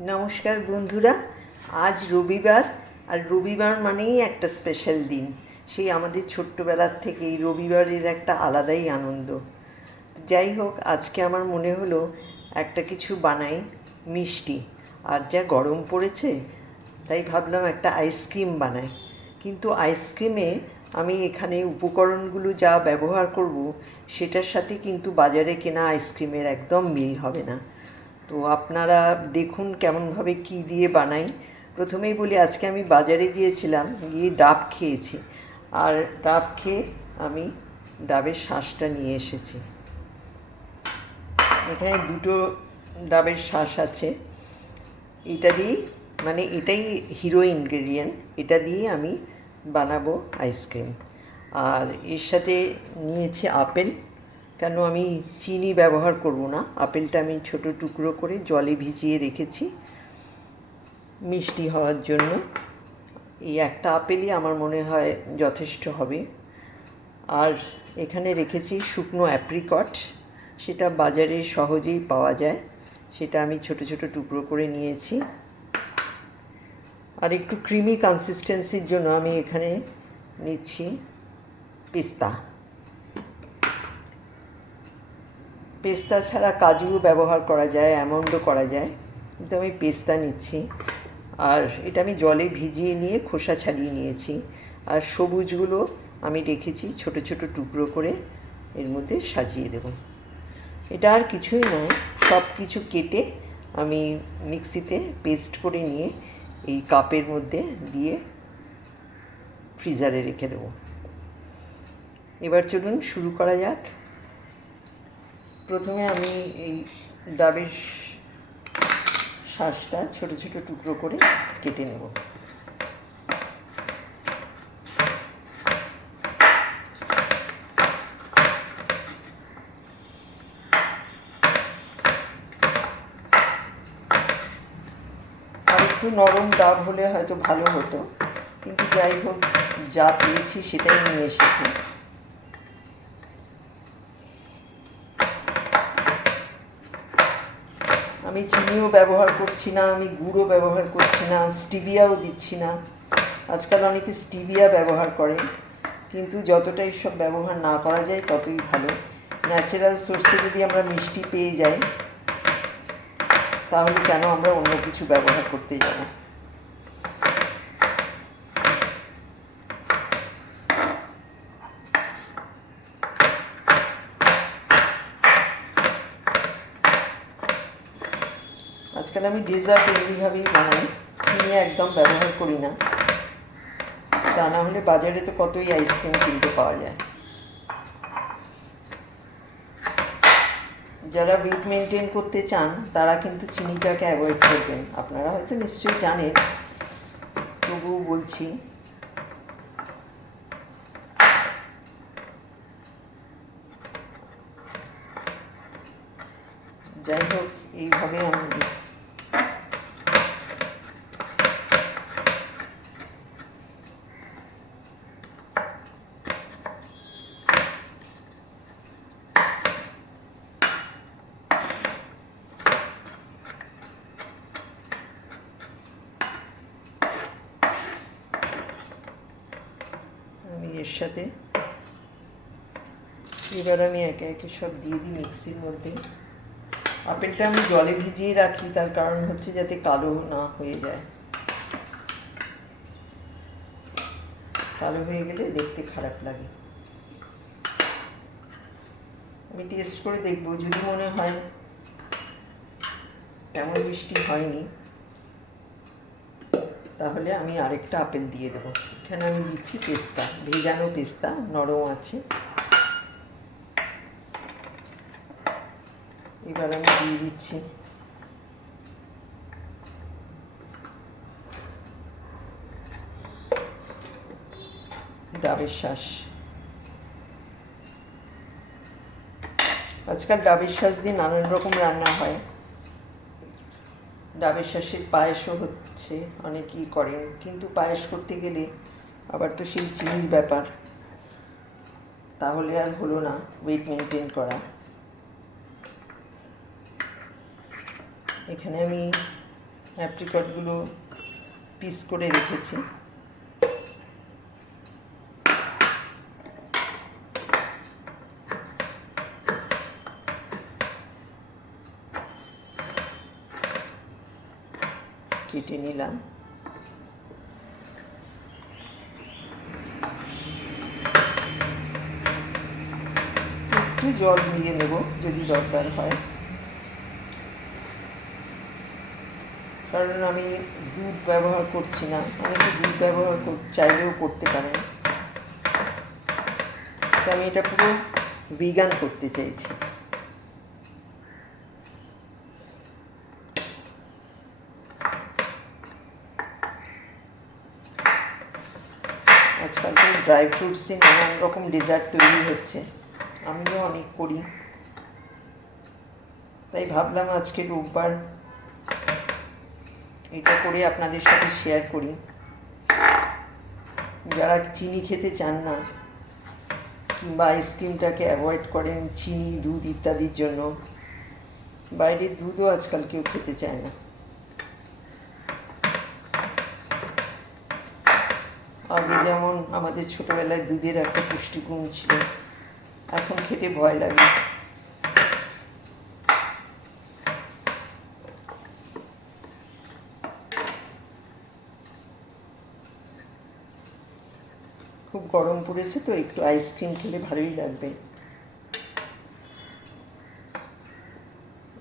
নমস্কার বন্ধুরা। আজ রবিবার, আর রবিবার মানেই একটা স্পেশাল দিন। সেই আমাদের ছোট্টবেলার থেকে এই রবিবারের একটা আলাদাই আনন্দ। যাই হোক, আজকে আমার মনে হলো একটা কিছু বানাই, মিষ্টি। আর যা গরম পড়েছে, তাই ভাবলাম একটা আইসক্রিম বানাই। কিন্তু আইসক্রিমে আমি এখানে উপকরণগুলো যা ব্যবহার করব, সেটার সাথে কিন্তু বাজারে কেনা আইসক্রিমের একদম মিল হবে না। তো আপনারা দেখুন কেমনভাবে কি দিয়ে বানাই। প্রথমেই বলি, আজকে আমি বাজারে গিয়েছিলাম, গিয়ে ডাব খেয়েছি। আর ডাব খেয়ে আমি ডাবের শাঁসটা নিয়ে এসেছি। এখানে দুটো ডাবের শাঁস আছে। এটা দিয়েই, মানে এটাই হিরো ইনগ্রেডিয়েন্ট, এটা দিয়ে আমি বানাবো আইসক্রিম। আর এর সাথে নিয়েছি আপেল, কেন আমি চিনি ব্যবহার করব না। আপেলটা আমি ছোট টুকরো করে জলে ভিজিয়ে রেখেছি মিষ্টি হওয়ার জন্য। এই একটা আপেলই আমার মনে হয় যথেষ্ট হবে। আর এখানে রেখেছি শুকনো অ্যাপ্রিকট, সেটা বাজারে সহজেই পাওয়া যায়, সেটা আমি ছোট ছোট টুকরো করে নিয়েছি। আর একটু ক্রিমি কনসিস্টেন্সির জন্য আমি এখানে নিচ্ছি পেস্তা। পেস্তা ছাড়া কাজুও ব্যবহার করা যায়, অ্যামন্ডও করা যায়, কিন্তু আমি পেস্তা নিচ্ছি। আর এটা আমি জলে ভিজিয়ে নিয়ে খোসা ছাড়িয়ে নিয়েছি। আর সবুজগুলো আমি রেখেছি ছোট ছোট টুকরো করে, এর মধ্যে সাজিয়ে দেব। এটা আর কিছুই নয়, সব কিছু কেটে আমি মিক্সিতে পেস্ট করে নিয়ে এই কাপের মধ্যে দিয়ে ফ্রিজারে রেখে দেব। এবার চলুন শুরু করা যাক। প্রথমে আমি এই ডাবের শাঁসটা ছোট ছোট টুকরো করে কেটে নেব। আর একটু নরম ডাব হলে হয়তো ভালো হতো, কিন্তু যাই হোক, যা পেয়েছি সেটাই নিয়ে এসেছি। আমি চিনিও ব্যবহার করছি না, আমি গুঁড়ো ব্যবহার করছি না, স্টিভিয়াও দিচ্ছি না। আজকাল অনেকে স্টিভিয়া ব্যবহার করে, কিন্তু যতটা এইসব ব্যবহার না করা যায় ততই ভালো। ন্যাচারাল সোর্সে যদি আমরা মিষ্টি পেয়ে যাই, তাহলে কেন আমরা অন্য কিছু ব্যবহার করতে যাব। আজকাল আমি ডেজার্ট এমনিভাবেই বানাই, চিনি একদম ব্যবহার করি না। তা না হলে বাজারে তো কতই আইসক্রিম কিনতে পাওয়া যায়। যারা ওয়েট মেনটেন করতে চান তারা কিন্তু চিনিটাকে অ্যাভয়েড করবেন। আপনারা হয়তো নিশ্চয়ই জানেন, তবুও বলছি। যাই হোক, এইভাবে আমি এর সাথে এবার আমি একে একে সব দিয়ে দিই মিক্সির মধ্যে। আপেলটা আমি জলে ভিজিয়ে রাখি, তার কারণ হচ্ছে যাতে কালো না হয়ে যায়। কালো হয়ে গেলে দেখতে খারাপ লাগে। আমি টেস্ট করে দেখব, যদি মনে হয় তেমন মিষ্টি হয়নি, তাহলে আমি আরেকটা আপেল দিয়ে দেবো। এখানে আমি দিচ্ছি পেস্তা, ভেজানো পেস্তা, নরম আছে। এবার আমি দিয়ে দিচ্ছি ডাবের শাঁস। আজকাল ডাবের শাঁস দিয়ে নানান রকম রান্না হয়। ডাবের শাঁসের পায়েসও হচ্ছে, অনেকেই করেন, কিন্তু পায়েস করতে গেলে আবার তো সেই চিনির ব্যাপার, তাহলে আর হলো না ওয়েট মেনটেন করা। এখানে আমি অ্যাপ্রিকটগুলো পিস করে রেখেছি। কেটে নিলাম। একটু জল দিয়ে নেব যদি দরকার হয়, কারণ আমি দুধ ব্যবহার করছি না। অনেকে দুধ ব্যবহার চাইলেও করতে পারেন, তো আমি এটা পুরো ভিগান করতে চাইছি। আজকাল তো ড্রাই ফ্রুটস দিয়ে নানান রকম ডেজার্ট তৈরি হচ্ছে, আমিও অনেক করি। তাই ভাবলাম আজকে রোববার এটা করে আপনাদের সাথে শেয়ার করি। যারা চিনি খেতে চান না কিংবা আইসক্রিমটাকে অ্যাভয়েড করেন চিনি, দুধ ইত্যাদির জন্য, বাইরের দুধও আজকাল কেউ খেতে চায় না। আগে যেমন আমাদের ছোটোবেলায় দুধের একটা পুষ্টিগুণ ছিল, এখন খেতে ভয় লাগে। খুব গরম পড়েছে তো একটু আইসক্রিম খেলে ভালোই লাগবে।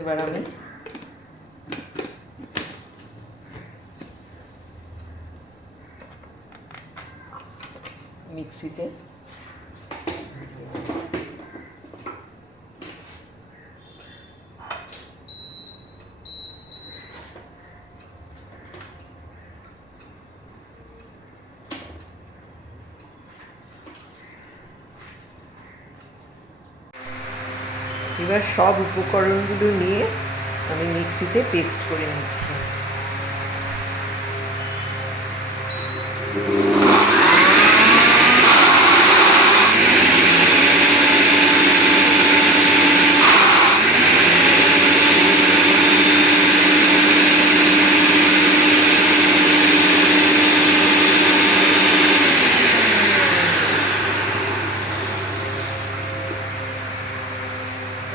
এবার আমি মিক্সিতে এবার সব উপকরণগুলো নিয়ে আমি মিক্সিতে পেস্ট করে নিচ্ছি।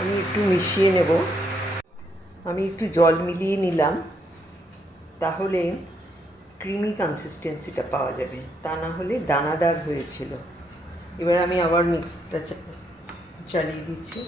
আমি একটু মিশিয়ে নেব। আমি একটু জল মিলিয়ে নিলাম, তাহলে ক্রিমি কনসিস্টেন্সিটা পাওয়া যাবে, তা না হলে দানাদার হয়েছিল। এবার আমি আবার মিক্সটা চালিয়ে দিচ্ছি।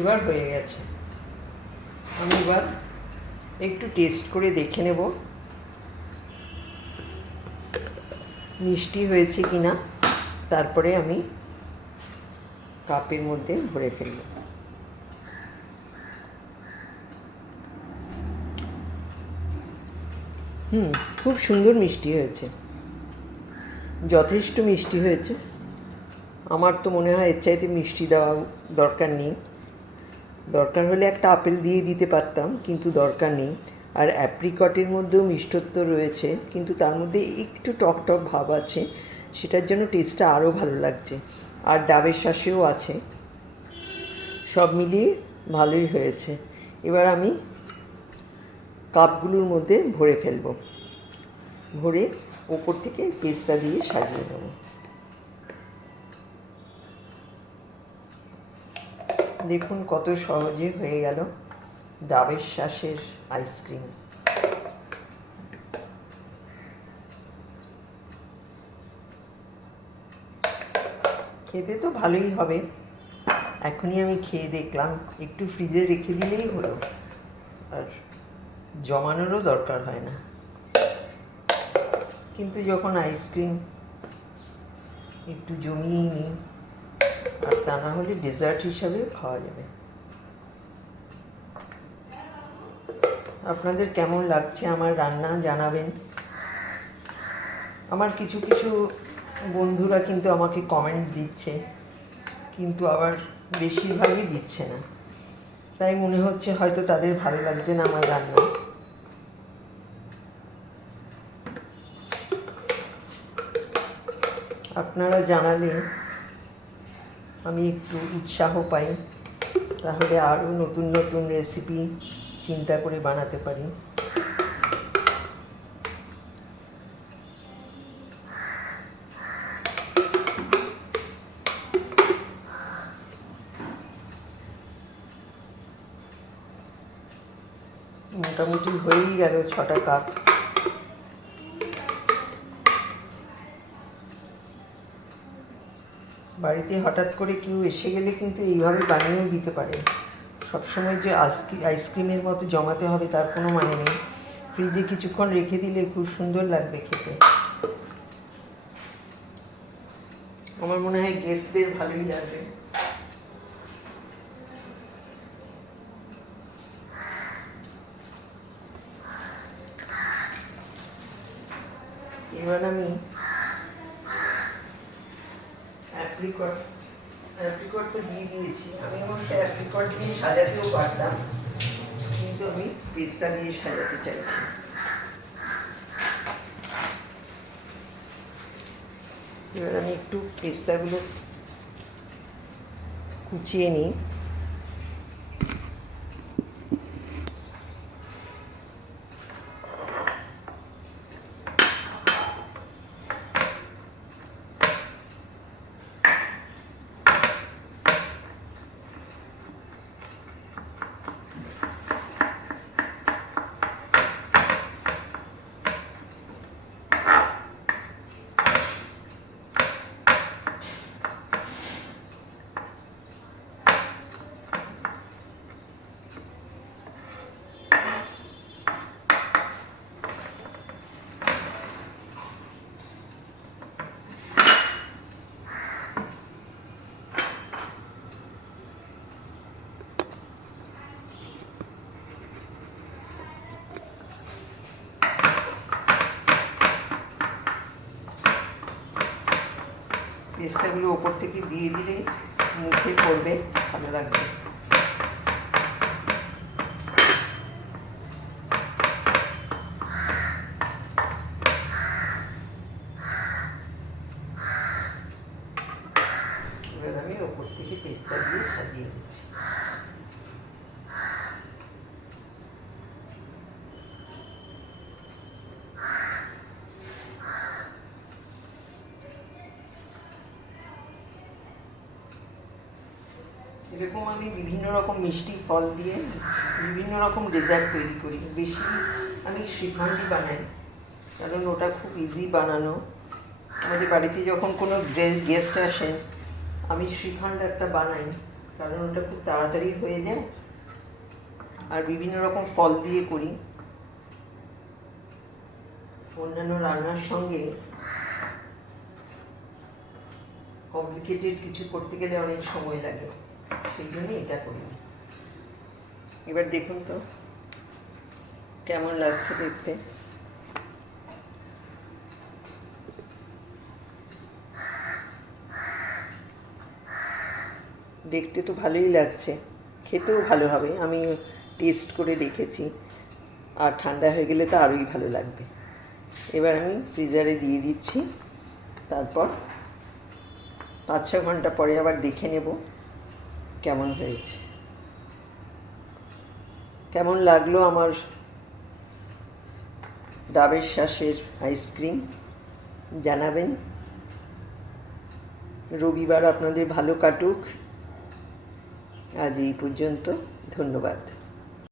এবার হয়ে গেছে। আমি এবার একটু টেস্ট করে দেখে নেব মিষ্টি হয়েছে কিনা, তারপরে আমি কাপের মধ্যে ভরে ফেলব। খুব সুন্দর মিষ্টি হয়েছে, যথেষ্ট মিষ্টি হয়েছে। আমার তো মনে হয় এর চাইতে মিষ্টি দেওয়া দরকার নেই। দরকার হলে একটা আপেল দিয়ে দিতে পারতাম, কিন্তু দরকার নেই। আর অ্যাপ্রিকটের মধ্যেও মিষ্টত্ব রয়েছে, কিন্তু তার মধ্যে একটু টক টক ভাব আছে, সেটার জন্য টেস্টটা আরও ভালো লাগছে। আর ডাবের শাঁসেও আছে, সব মিলিয়ে ভালোই হয়েছে। এবার আমি কাপগুলোর মধ্যে ভরে ফেলব, ভরে ওপর থেকে পেস্তা দিয়ে সাজিয়ে নেব। দেখুন কত সহজে হয়ে গেল ডাবের শাঁসের আইসক্রিম। খেতে তো ভালোই হবে। এখনই আমি খেয়ে দেখলাম, একটু ফ্রিজে রেখে দিলেই হলো, আর জমানোরও দরকার হয় না। কিন্তু যখন আইসক্রিম একটু জমিয়ে নিই, আর তা না হলে ডেজার্ট হিসাবেও খাওয়া যাবে। আপনাদের কেমন লাগছে আমার রান্না জানাবেন। আমার কিছু কিছু বন্ধুরা কিন্তু আমাকে কমেন্ট দিচ্ছে কিন্তু আবার বেশিরভাগই দিচ্ছে না, তাই মনে হচ্ছে হয়তো তাদের ভালো লাগছে না আমার রান্না। আপনারা জানালে আমি একটু উৎসাহ পাই, তাহলে আরও নতুন নতুন রেসিপি চিন্তা করে বানাতে পারি। মোটামুটি হয়েই গেল 6টা কাপ। বাড়িতে হঠাৎ করে কেউ এসে গেলে কিন্তু এইভাবে বানিয়েও দিতে পারে। সবসময় যে আইসক্রিমের মতো জমাতে হবে তার কোনো মানে নেই। ফ্রিজে কিছুক্ষণ রেখে দিলে খুব সুন্দর লাগবে খেতে। আমার মনে হয় গেস্টদের ভালোই লাগবে। এবার আমি অ্যাপ্রিকট তো দিয়ে দিয়েছি। আমি অবশ্য অ্যাপ্রিকট দিয়ে সাজাতেও পারতাম, কিন্তু আমি পেস্তা দিয়ে সাজাতে চাইছি। এবার আমি একটু পেস্তাগুলো কুচিয়ে নিই। পেস্তাগুলো ওপর থেকে দিয়ে দিলে মুখে পড়বে, ভালো লাগবে। এবার আমি ওপর থেকে পেস্তা দিয়ে সাজিয়ে দিচ্ছি। এরকম আমি বিভিন্ন রকম মিষ্টি ফল দিয়ে বিভিন্ন রকম ডেজার্ট তৈরি করি। বেশি আমি শ্রীখণ্ডই বানাই, কারণ ওটা খুব ইজি বানানো। আমাদের বাড়িতে যখন কোনো গেস্ট আসেন আমি শ্রীখণ্ড একটা বানাই, কারণ ওটা খুব তাড়াতাড়ি হয়ে যায়। আর বিভিন্ন রকম ফল দিয়ে করি। অন্যান্য রান্নার সঙ্গে কমপ্লিকেটেড কিছু করতে গেলে অনেক সময় লাগে, সেই জন্যই এটা করি। এবার দেখুন তো কেমন লাগছে দেখতে। দেখতে তো ভালোই লাগছে, খেতেও ভালো হবে। আমি টেস্ট করে দেখেছি, আর ঠান্ডা হয়ে গেলে তো আরোই ভালো লাগবে। এবার আমি ফ্রিজারে দিয়ে দিচ্ছি, তারপর 5-6 ঘন্টা পরে আবার দেখে নেব কেমন হয়েছে। কেমন লাগলো আমার ডাবের শ্বাসের আইসক্রিম জানাবেন। রবিবার আপনাদের ভালো কাটুক। আজ এই পর্যন্ত, ধন্যবাদ।